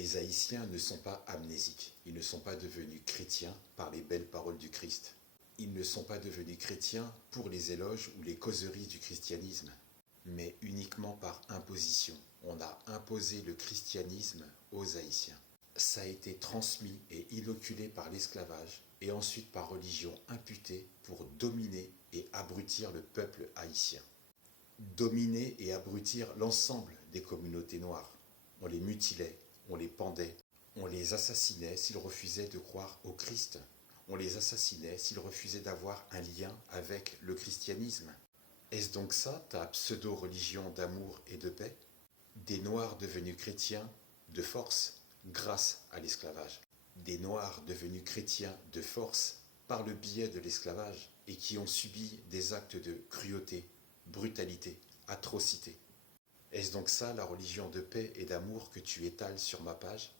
Les Haïtiens ne sont pas amnésiques, ils ne sont pas devenus chrétiens par les belles paroles du Christ. Ils ne sont pas devenus chrétiens pour les éloges ou les causeries du christianisme, mais uniquement par imposition. On a imposé le christianisme aux Haïtiens. Ça a été transmis et inoculé par l'esclavage et ensuite par religion imputée pour dominer et abrutir le peuple haïtien. Dominer et abrutir l'ensemble des communautés noires. On les mutilait, on les pendait, on les assassinait s'ils refusaient de croire au Christ. On les assassinait s'ils refusaient d'avoir un lien avec le christianisme. Est-ce donc ça, ta pseudo-religion d'amour et de paix? Des Noirs devenus chrétiens de force grâce à l'esclavage. Des Noirs devenus chrétiens de force par le biais de l'esclavage et qui ont subi des actes de cruauté, brutalité, atrocité. Est-ce donc ça la religion de paix et d'amour que tu étales sur ma page?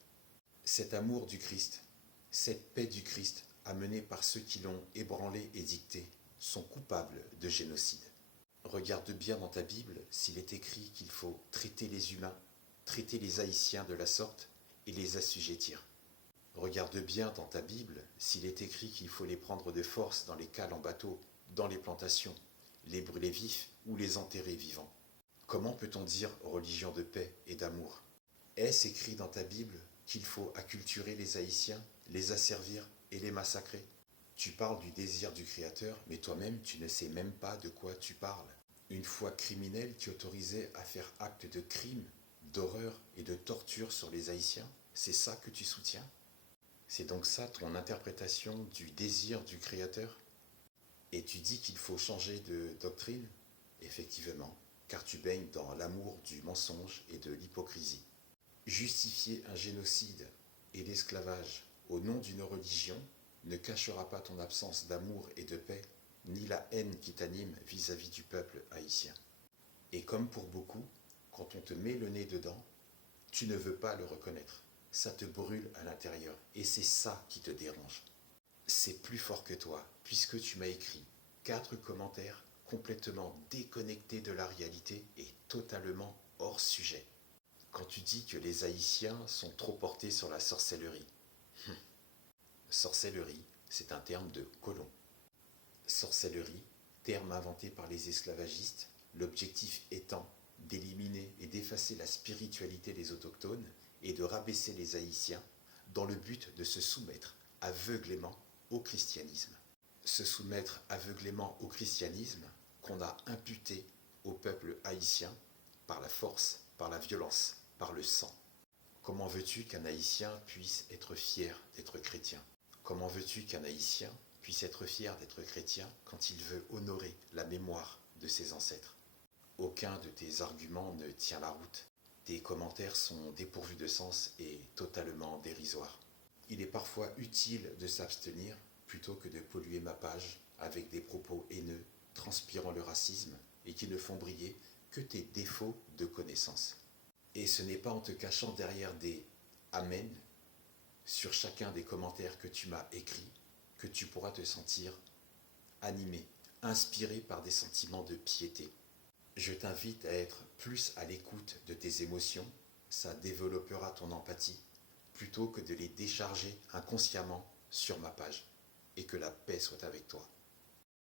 Cet amour du Christ, cette paix du Christ amenée par ceux qui l'ont ébranlé et dicté, sont coupables de génocide. Regarde bien dans ta Bible s'il est écrit qu'il faut traiter les humains, traiter les Haïtiens de la sorte et les assujettir. Regarde bien dans ta Bible s'il est écrit qu'il faut les prendre de force dans les cales en bateau, dans les plantations, les brûler vifs ou les enterrer vivants. Comment peut-on dire religion de paix et d'amour? Est-ce écrit dans ta Bible qu'il faut acculturer les Haïtiens, les asservir et les massacrer? Tu parles du désir du Créateur, mais toi-même tu ne sais même pas de quoi tu parles. Une foi criminelle qui autorisait à faire acte de crime, d'horreur et de torture sur les Haïtiens, c'est ça que tu soutiens? C'est donc ça ton interprétation du désir du Créateur? Et tu dis qu'il faut changer de doctrine? Effectivement, car tu baignes dans l'amour du mensonge et de l'hypocrisie. Justifier un génocide et l'esclavage au nom d'une religion ne cachera pas ton absence d'amour et de paix, ni la haine qui t'anime vis-à-vis du peuple haïtien. Et comme pour beaucoup, quand on te met le nez dedans, tu ne veux pas le reconnaître. Ça te brûle à l'intérieur, et c'est ça qui te dérange. C'est plus fort que toi, puisque tu m'as écrit 4 commentaires complètement déconnectés de la réalité et totalement hors sujet. Quand tu dis que les Haïtiens sont trop portés sur la sorcellerie. Sorcellerie, c'est un terme de colon. Sorcellerie, terme inventé par les esclavagistes, l'objectif étant d'éliminer et d'effacer la spiritualité des autochtones et de rabaisser les Haïtiens dans le but de se soumettre aveuglément au christianisme. Se soumettre aveuglément au christianisme qu'on a imputé au peuple haïtien par la force, par la violence, par le sang. Comment veux-tu qu'un Haïtien puisse être fier d'être chrétien? Comment veux-tu qu'un Haïtien puisse être fier d'être chrétien quand il veut honorer la mémoire de ses ancêtres? Aucun de tes arguments ne tient la route. Tes commentaires sont dépourvus de sens et totalement dérisoires. Il est parfois utile de s'abstenir plutôt que de polluer ma page avec des propos haineux, transpirant le racisme et qui ne font briller que tes défauts de connaissance. Et ce n'est pas en te cachant derrière des « Amen » sur chacun des commentaires que tu m'as écrits que tu pourras te sentir animé, inspiré par des sentiments de piété. Je t'invite à être plus à l'écoute de tes émotions, ça développera ton empathie, plutôt que de les décharger inconsciemment sur ma page. Et que la paix soit avec toi.